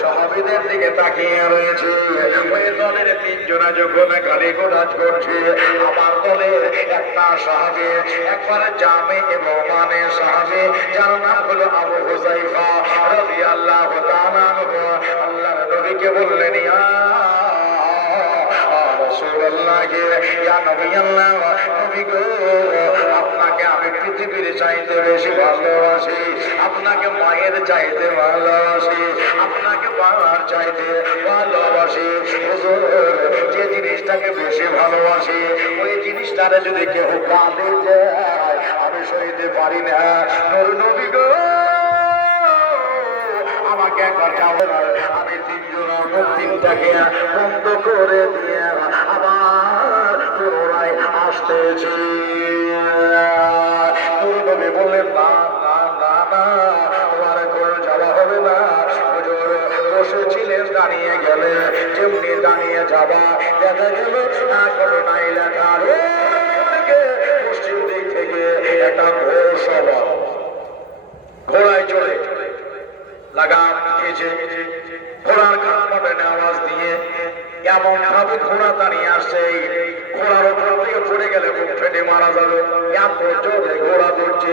সাহাবীদের দিকে তাকিয়ে রয়েছে। ওই দলের তিনজনা যখন গালি গোলাজ করছে, আমার দলের একটা সাহাবী, একবারে জামে এবং মানে সাহাবী, যার নাম হলো আবু হুযায়ফা রাদিয়াল্লাহু তাআলা আনহু, আল্লাহর নবীকে বললেন, ইয়া রাসূলুল্লাহ, ইয়া নবী আল্লাহ, নবী গো, আপনাকে আমি পৃথিবীর চাইতে বেশি ভালোবাসি, আপনাকে মায়ের চাইতে ভালোবাসি, আপনাকে বাবার চাইতে ভালোবাসি। হুজুর, যে জিনিসটাকে বেশি ভালোবাসি ওই জিনিসটারে যদি কেউ গালি দেয় আমি সইতে পারি না। নবী গো, আমাকে একবার যাও না। আমি তিনটাকে বন্ধ করে দিয়ে আবার পুনরায় আসতেছি। নবী বললেন, না না না না, তোমার করে যাওয়া হবে না। হুজুর বসেছিলেন, দাঁড়িয়ে গেলে যেমনি দাঁড়িয়ে যাবা, দেখা গেল কোনো নাই লেখা পশ্চিম দিক থেকে একটা ঘোড়া ঘোড়ায় চড়ে লাগাম দিয়েছে। ঘোড়ার খাটে আওয়াজ দিয়ে এমন ভাবে ঘোড়া দাঁড়িয়ে আসছে, ঘোড়ার উপর থেকে পড়ে গেলে মুখ ফেটে মারা যাবে, এত জোরে ঘোড়া দৌড়ছে।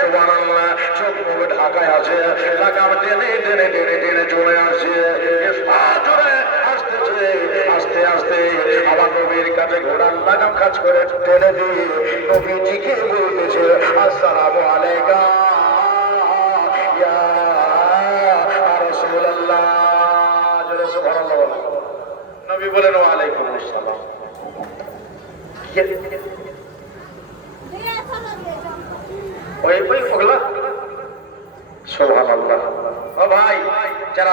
সুবহানাল্লাহ, চোখ মুখ ঢাকায় আছে, লাগাম টেনে টেনে টেনে টেনে চলে আসছে। আসতেছে, আস্তে আস্তে আবার নবীর কাছে ঘোড়ার লাগাম কাজ করে টেনে দিয়ে নবীজিকে বলতেছে, আসসালামু আলাইকা ইয়া রাসূলুল্লাহ। সুবহানাল্লাহ। নবী বলেন, ওয়া আলাইকুম আসসালাম। ওই ওই পগলা। সুবহানাল্লাহ। ও ভাই, যারা